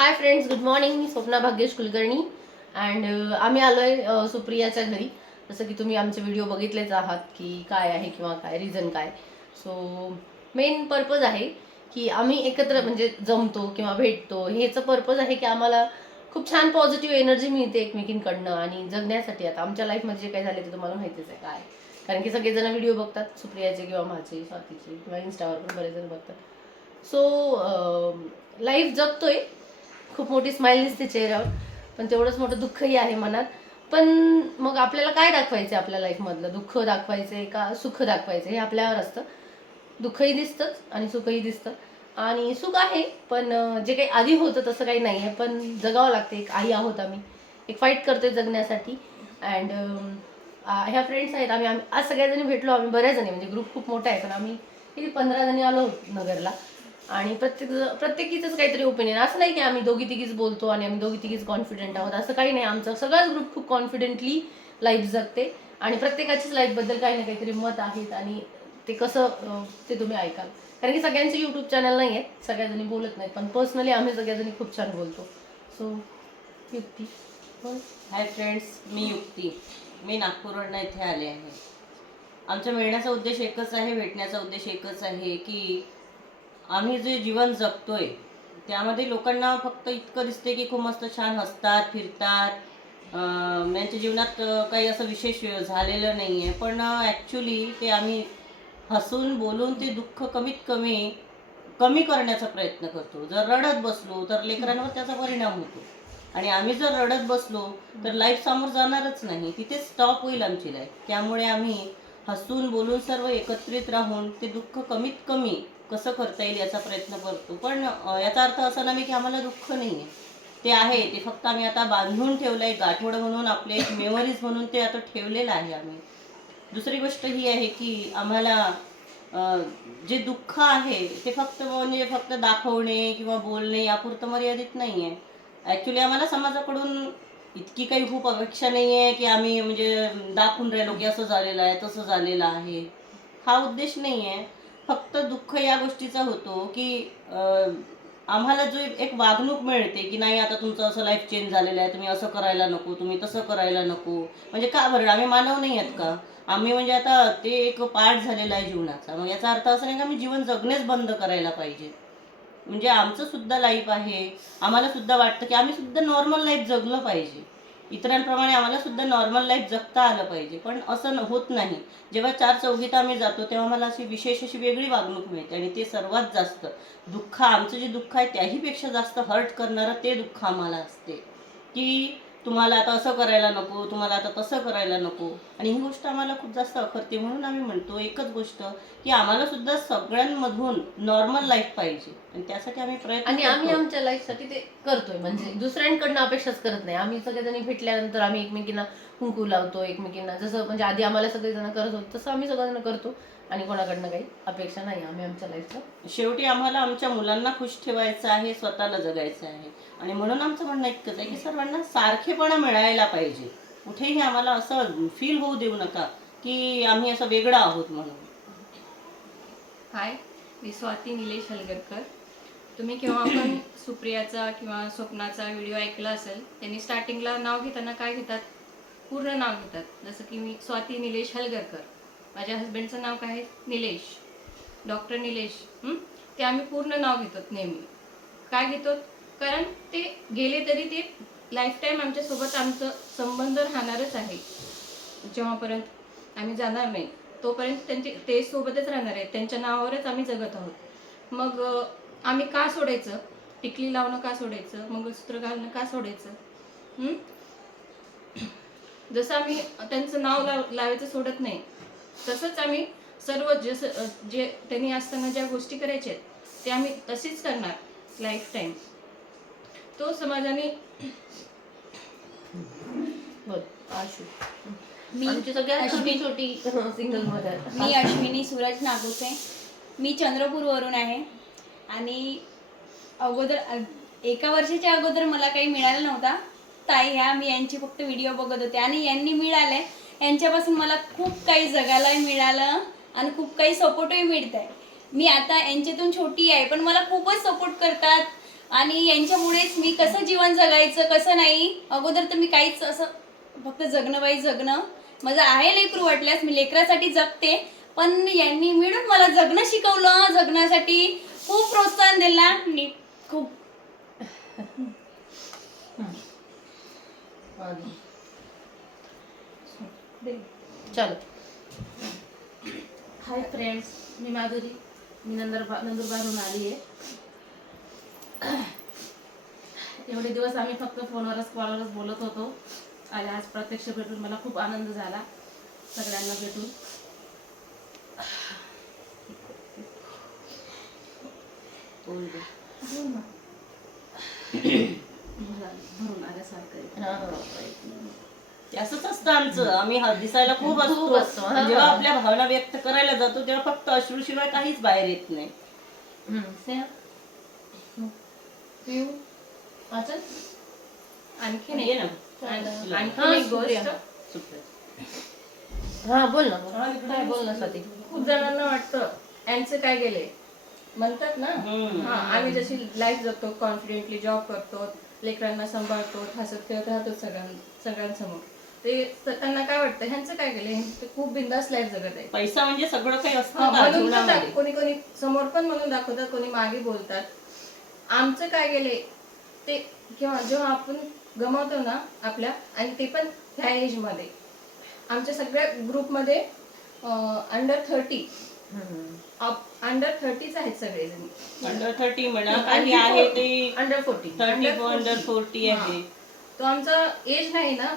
Hi friends, good morning. Me Swapna Bhagyesh Kulkarni and आम्ही आलोय सुप्रियाच्या घरी. जसं की तुम्ही आमचे व्हिडिओ बघितलेच आहात की काय आहे किंवा काय रिझन काय. सो मेन पर्पज आहे की आम्ही एकत्र म्हणजे जमतो किंवा भेटतो. ह्याचं पर्पज आहे की आम्हाला खूप छान पॉझिटिव्ह एनर्जी मिळते एकमेकींकडनं आणि जगण्यासाठी. आता आमच्या लाईफमध्ये जे काय झाले ते तुम्हाला माहितीच आहे काय, कारण की सगळेजण व्हिडिओ बघतात सुप्रियाचे किंवा माझे, स्वातीचे किंवा इन्स्टावर पण बरेच जण बघतात. सो लाईफ जगतोय, खूप मोठी स्माइल दिसते चेहऱ्यावर, पण तेवढंच मोठं दुःखही आहे मनात. पण मग आपल्याला काय दाखवायचं आपल्या लाईफमधलं? दुःख दाखवायचंय का सुख दाखवायचं हे आपल्यावर असतं. दुःखही दिसतंच आणि सुखही दिसतं. आणि सुख आहे पण जे काही आधी होतं तसं काही नाही आहे, पण जगावं लागतं. एक आई आहोत आम्ही, एक फाईट करतोय जगण्यासाठी. अँड ह्या फ्रेंड्स आहेत. आम्ही आम्ही आज सगळ्याजणी भेटलो. आम्ही बऱ्याच जणी, म्हणजे ग्रुप खूप मोठा आहे, पण आम्ही किती 15 जणी आलो नगरला. आणि प्रत्येकीचंच काहीतरी ओपिनियन. असं नाही की आम्ही दोघी तिघीच बोलतो आणि आम्ही दोघी तिघीच कॉन्फिडेंट आहोत, असं काही नाही. आमचा सगळाच ग्रुप खूप कॉन्फिडेंटली लाईफ जगते आणि प्रत्येकाचीच लाईफबद्दल काही ना काहीतरी मत आहेत. आणि ते कसं ते तुम्ही ऐकाल, कारण की सगळ्यांचे यूट्यूब चॅनल नाही आहेत, सगळ्याजणी बोलत नाहीत, पण पर्सनली आम्ही सगळ्याजणी खूप छान बोलतो. सो युक्ती बोल. हाय फ्रेंड्स, मी युक्ती. मी नागपूरवरनं इथे आले आहे. आमच्या मिळण्याचा उद्देश एकच आहे, भेटण्याचा उद्देश एकच आहे की आम्ही जे जीवन जगतोय त्यामध्ये लोकांना फक्त इतकं दिसते की खूप मस्त छान हसतात फिरतात, यांच्या जीवनात काही असं विशेष झालेलं नाही आहे. पण ॲक्च्युली ते आम्ही हसून बोलून ते दुःख कमीत कमी कमी करण्याचा प्रयत्न करतो. जर रडत बसलो तर लेकरांवर त्याचा परिणाम होतो, आणि आम्ही जर रडत बसलो तर लाईफ समोर जाणारच नाही, तिथे स्टॉप होईल आमची लाईफ. त्यामुळे आम्ही हसून बोलून सर्व एकत्रित राहून ते दुःख कमीत कमी कसं करता येईल याचा प्रयत्न करतो. पण याचा अर्थ असा नाही की आम्हाला दुःख नाही आहे, ते आहे. ते फक्त आम्ही आता बांधून ठेवलं आहे, गाठोडं म्हणून, आपले एक मेमरीज म्हणून ते आता ठेवलेलं आहे आम्ही. दुसरी गोष्ट ही आहे की आम्हाला जे दुःख आहे ते फक्त दाखवणे किंवा बोलणे यापुरतं मर्यादित नाही आहे. ॲक्च्युली आम्हाला समाजाकडून इतकी काही खूप अपेक्षा नाही आहे की आम्ही म्हणजे दाखवून राहिलो की असं झालेलं आहे तसं झालेलं आहे. हा उद्देश नाही आहे. फक्त दुःख या गोष्टीचा होतो की आम्हाला जो एक वागणूक मिळते की नाही, आता तुमचं असं लाईफ चेंज झालेलं आहे, तुम्ही असं करायला नको, तुम्ही तसं करायला नको. म्हणजे का बरं? आम्ही मानव नाही आहेत का? आम्ही म्हणजे आता ते एक पार्ट झालेला आहे जीवनाचा. मग याचा अर्थ असा नाही की आम्ही जीवन जगणेच बंद करायला पाहिजे. म्हणजे आमचं सुद्धा लाईफ आहे. आम्हाला सुद्धा वाटतं की आम्ही सुद्धा नॉर्मल लाईफ जगलं पाहिजे. इतरांप्रमाणे आम्हाला सुद्धा नॉर्मल लाईफ जगता आलं पाहिजे. पण असं होत नाही. जेव्हा चार चौघीत आम्ही जातो तेव्हा मला अशी विशेष अशी वेगळी वागणूक मिळते, आणि ते सर्वात जास्त दुःख, आमचं जे दुःख आहे त्याहीपेक्षा जास्त हर्ट करणारं ते दुःख आम्हाला असते की तुम्हाला आता असं करायला नको, तुम्हाला आता तसं करायला नको. आणि ही गोष्ट आम्हाला खूप जास्त अखरते. म्हणून आम्ही म्हणतो एकच गोष्ट की आम्हाला सुद्धा सगळ्यांमधून नॉर्मल लाईफ पाहिजे, आणि त्यासाठी आम्ही प्रयत्न आणि आम्ही करतो. आमच्या लाईफसाठी ते करतोय, म्हणजे दुसऱ्यांकडनं अपेक्षाच करत नाही. आम्ही सगळेजणी भेटल्यानंतर आम्ही एकमेकींना कुंकू लावतो, एकमेकींना जसं म्हणजे आधी आम्हाला सगळेजण करत होतो तसं आम्ही सगळेजण करतो. आणि कोणाकडनं काही अपेक्षा नाही. आम्ही आमच्या लाईफचं शेवटी आम्हाला आमच्या मुलांना खुश ठेवायचं आहे, स्वतःला जगायचं आहे. आणि म्हणून आमचं म्हणणं इतकंच आहे की सर्वांना सारखेपणा मिळायला पाहिजे. कुठेही आम्हाला असं फील होऊ देऊ नका की आम्ही असं वेगळं आहोत म्हणून. हाय, मी स्वाती निलेश हलगरकर. तुम्ही केव्हा पण सुप्रियाचा किंवा स्वप्नाचा व्हिडिओ ऐकला असेल. त्यांनी स्टार्टिंगला नाव घेताना काय घेतात? पूर्ण नाव घेतात. जसं की मी स्वाती निलेश हलगरकर. माझ्या हस्बंडचं नाव काय आहे? निलेश, डॉक्टर निलेश. ते आम्ही पूर्ण नाव घेतो नेहमी. काय घेतो? कारण ते गेले तरी ते लाईफ टाईम आमच्यासोबत आमचं संबंध राहणारच आहे. जेव्हापर्यंत आम्ही जाणार नाही तोपर्यंत ते सोबतच राहणार आहेत. त्यांच्या नावावरच आम्ही जगत आहोत. मग आम्ही का सोडायचं? टिकली लावणं का सोडायचं? मंगळसूत्र घालणं का सोडायचं? जसं आम्ही त्यांचं नाव लावायचं सोडत नाही, तसंच आम्ही सर्व जसं जे त्यांनी असताना ज्या गोष्टी करायच्या आहेत ते आम्ही तशीच करणार लाईफ टाईम. तो समाजाने बरं. आशू मी आमची सगळ्यात छोटी छोटी सिंगल मदर. मी अश्विनी सूरज नागुसे. मी चंद्रपूरवरून आहे. आणि अगोदर एका वर्षाच्या अगोदर मला काही मिळालं नव्हता. ताई ह्या मी यांची फक्त व्हिडिओ बघत होते आणि यांनी मिळाले. यांच्यापासून मला खूप काही जगायला मिळालं आणि खूप काही सपोर्टही मिळत आहे. मी आता यांच्यातून छोटी आहे पण मला खूपच सपोर्ट करतात. आणि यांच्यामुळेच मी कसं जीवन जगायचं कसं नाही, अगोदर तर मी काहीच असं फक्त जगणं बाई जगणं, माझं आहे लेकरू वाटल्यास मी लेकरासाठी जगते, पण यांनी मिळून मला जगणं शिकवलं, जगण्यासाठी खूप प्रोत्साहन दिला आणि खूप चलो. हाय फ्रेंड्स, मी माधुरी, मी नंदुरबारहून आली आहे. एवढे दिवस आम्ही फक्त फोनवरच कॉलवरच बोलत होतो आणि आज प्रत्यक्ष भेटून मला खूप आनंद झाला सगळ्यांना भेटून. भरून आल्यासारखं आहे. असंच असतं आमचं. आम्ही दिसायला खूप खूप असतो, असतो, हा. जेव्हा आपल्या भावना व्यक्त करायला जातो तेव्हा फक्त अश्रूशिवाय काहीच बाहेर येत नाही. पिऊ वाचन. आणखीन ये एक ना. आणखीन एक गोष्ट, हा बोल ना. काय बोल ना स्वाती. खूप जणांना वाटतं यांचं काय गेले म्हणतात ना. हा, आम्ही जशी लाईफ जगतो, कॉन्फिडेंटली जॉब करतो, लेकरांना सांभाळतो, हसत खेळत राहतो सगळ्यांसमोर, ते त्यांना काय वाटतं ह्यांचं काय गेले, ते खूप बिंदास लाईफ जगत आहे. पैसा म्हणजे सगळं काही असतं हा, का म्हणून तर जीवनामध्ये? कोणी कोणी समोर पण म्हणून दाखवतात, कोणी मागे बोलतात. आमचं काय गेले ते जेव्हा आपण गमावतो ना आपल्या, आणि ते पण ह्या एज मध्ये. आमच्या सगळ्या ग्रुपमध्ये अंडर 30च आहेत सगळेजण. अंडर 30 म्हणा, काही आहे ते अंडर 40. अंडर 40 आहे. तो आमचा एज नाही ना,